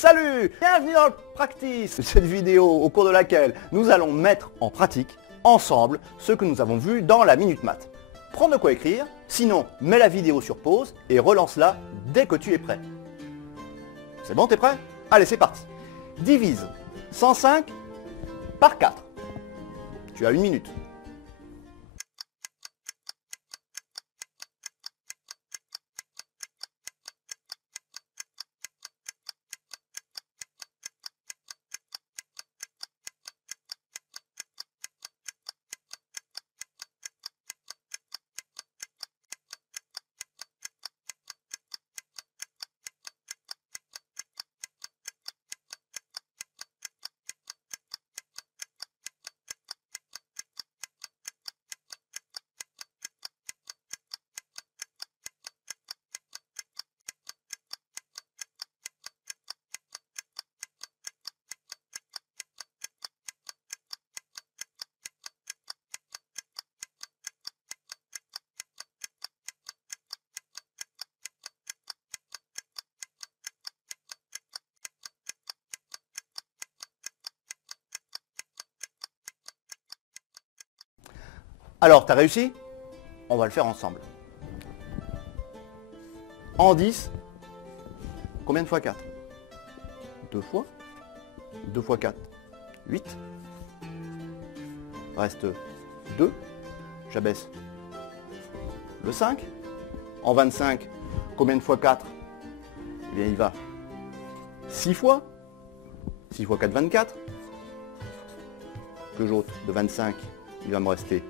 Salut! Bienvenue dans le Practice, cette vidéo au cours de laquelle nous allons mettre en pratique, ensemble, ce que nous avons vu dans la Minute Math. Prends de quoi écrire, sinon mets la vidéo sur pause et relance-la dès que tu es prêt. C'est bon, t'es prêt? Allez, c'est parti. Divise 105 par 4. Tu as 1 minute. Alors, t'as réussi? On va le faire ensemble. En 10, combien de fois 4? 2 fois. 2 fois 4, 8. Reste 2. J'abaisse le 5. En 25, combien de fois 4? Eh bien, il va 6 fois. 6 fois 4, 24. Que j'ôte de 25, il va me rester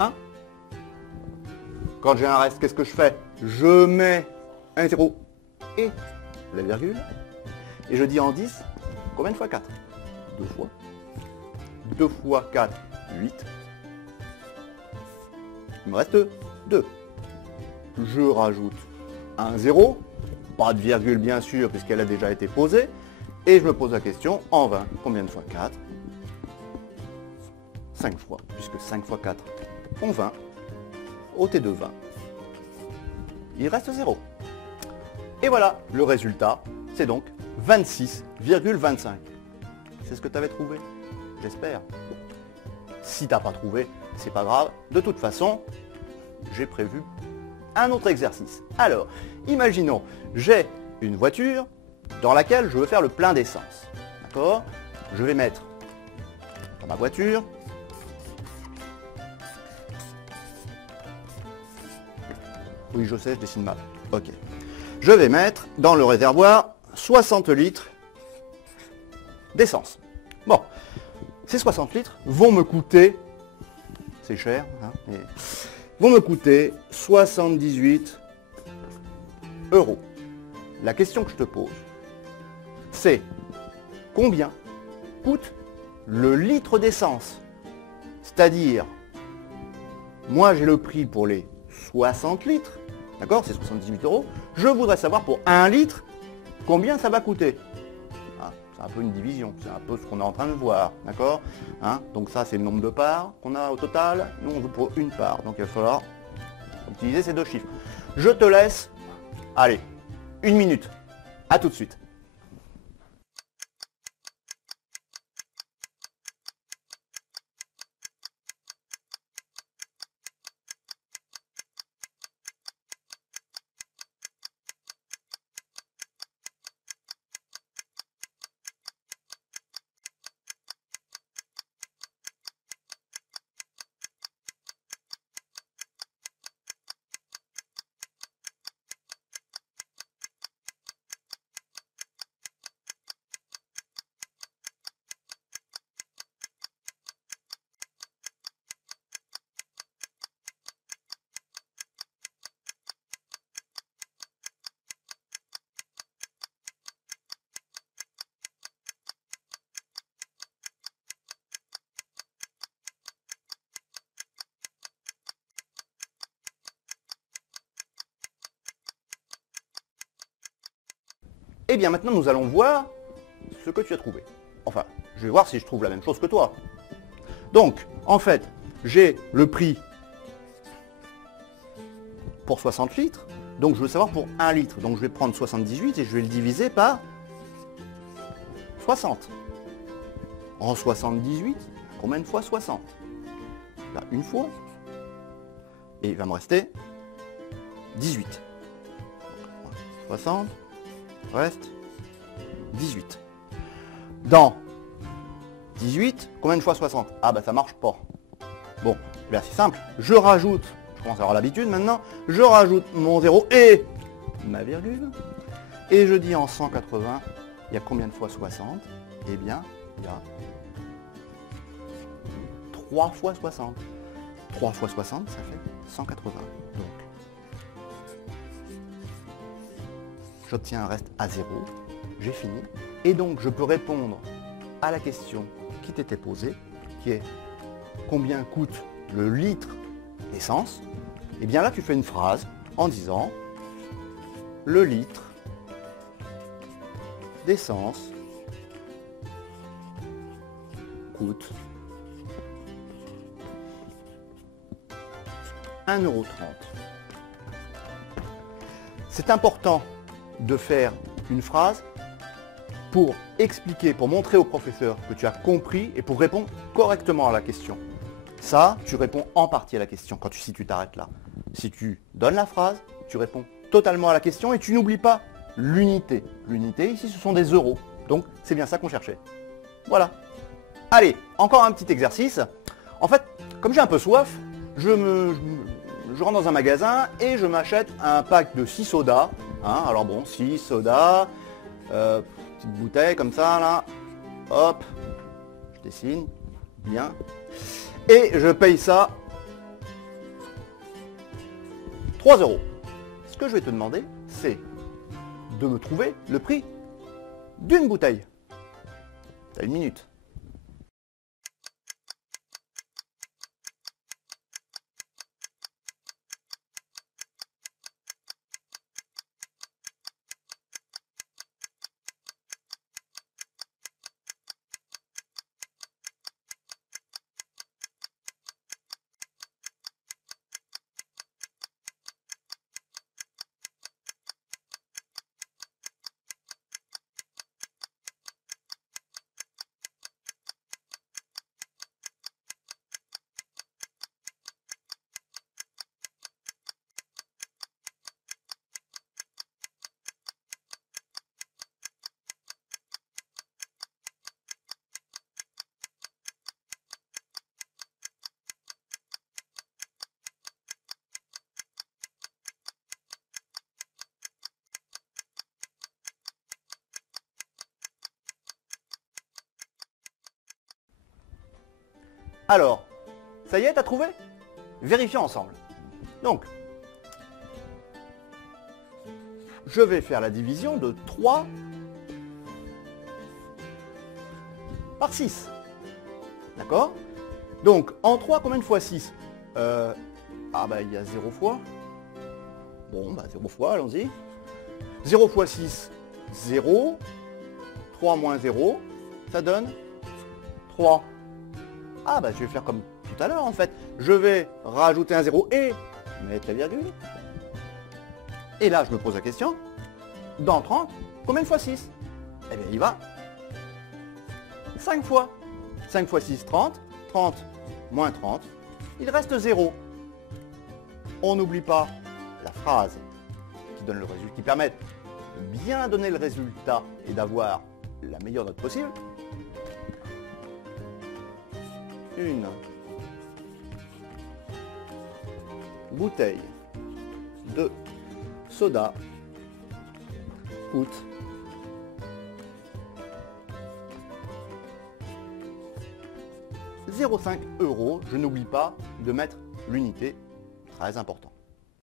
1. Quand j'ai un reste, qu'est-ce que je fais? Je mets un 0 et la virgule. Et je dis en 10, combien de fois 4? 2 fois. 2 fois 4, 8. Il me reste 2. Je rajoute un 0. Pas de virgule bien sûr, puisqu'elle a déjà été posée. Et je me pose la question, en 20, combien de fois 4? 5 fois, puisque 5 fois 4 font 20. Ôtez de 20. Il reste 0. Et voilà, le résultat, c'est donc 26,25. C'est ce que tu avais trouvé? J'espère. Si tu n'as pas trouvé, c'est pas grave. De toute façon, j'ai prévu un autre exercice. Alors, imaginons, j'ai une voiture dans laquelle je veux faire le plein d'essence. D'accord? Je vais mettre dans ma voiture oui, je sais, je dessine mal. Ok. Je vais mettre dans le réservoir 60 litres d'essence. Bon, ces 60 litres vont me coûter, c'est cher, hein, mais vont me coûter 78 €. La question que je te pose, c'est combien coûte le litre d'essence? C'est-à-dire, moi j'ai le prix pour les 60 litres, d'accord, c'est 78 €. Je voudrais savoir pour 1 litre, combien ça va coûter. Ah, c'est un peu une division, c'est un peu ce qu'on est en train de voir, d'accord, hein. Donc ça, c'est le nombre de parts qu'on a au total. Nous, on veut pour une part, donc il va falloir utiliser ces deux chiffres. Je te laisse, allez, 1 minute. À tout de suite. Et bien maintenant, nous allons voir ce que tu as trouvé. Enfin, je vais voir si je trouve la même chose que toi. Donc, en fait, j'ai le prix pour 60 litres. Donc, je veux savoir pour 1 litre. Donc, je vais prendre 78 et je vais le diviser par 60. En 78, combien de fois 60? Là, une fois. Et il va me rester 18. 60, reste 18. Dans 18, combien de fois 60? Ah bah ça marche pas. Bon, eh bien c'est simple, je rajoute, je commence à avoir l'habitude maintenant, je rajoute mon 0 et ma virgule, et je dis en 180, il y a combien de fois 60? Eh bien, il y a 3 fois 60. 3 fois 60, ça fait 180. Donc, j'obtiens un reste à 0, j'ai fini, et donc je peux répondre à la question qui t'était posée, qui est combien coûte le litre d'essence? Et bien là, tu fais une phrase en disant le litre d'essence coûte 1,30 €. C'est important de faire une phrase pour expliquer, pour montrer au professeur que tu as compris et pour répondre correctement à la question. Ça, tu réponds en partie à la question si tu t'arrêtes là. Si tu donnes la phrase, tu réponds totalement à la question et tu n'oublies pas l'unité. L'unité, ici, ce sont des euros. Donc, c'est bien ça qu'on cherchait. Voilà. Allez, encore un petit exercice. En fait, comme j'ai un peu soif, je rentre dans un magasin et je m'achète un pack de 6 sodas. Hein, alors bon, 6 sodas, petite bouteille comme ça, là. Hop, je dessine, bien. Et je paye ça 3 €. Ce que je vais te demander, c'est de me trouver le prix d'une bouteille. T'as 1 minute. Alors, ça y est, t'as trouvé? Vérifions ensemble. Donc, je vais faire la division de 3 par 6. D'accord? Donc, en 3, combien de fois 6? Ah bah, il y a 0 fois. Bon, bah 0 fois, allons-y. 0 fois 6, 0. 3 moins 0, ça donne 3. Ah bah je vais faire comme tout à l'heure en fait. Je vais rajouter un 0 et mettre la virgule. Et là je me pose la question, dans 30, combien de fois 6? Eh bien il va 5 fois. 5 fois 6, 30. 30 moins 30, il reste 0. On n'oublie pas la phrase qui donne le résultat, qui permet de bien donner le résultat et d'avoir la meilleure note possible. Une bouteille de soda coûte 0,5 €. Je n'oublie pas de mettre l'unité, très important.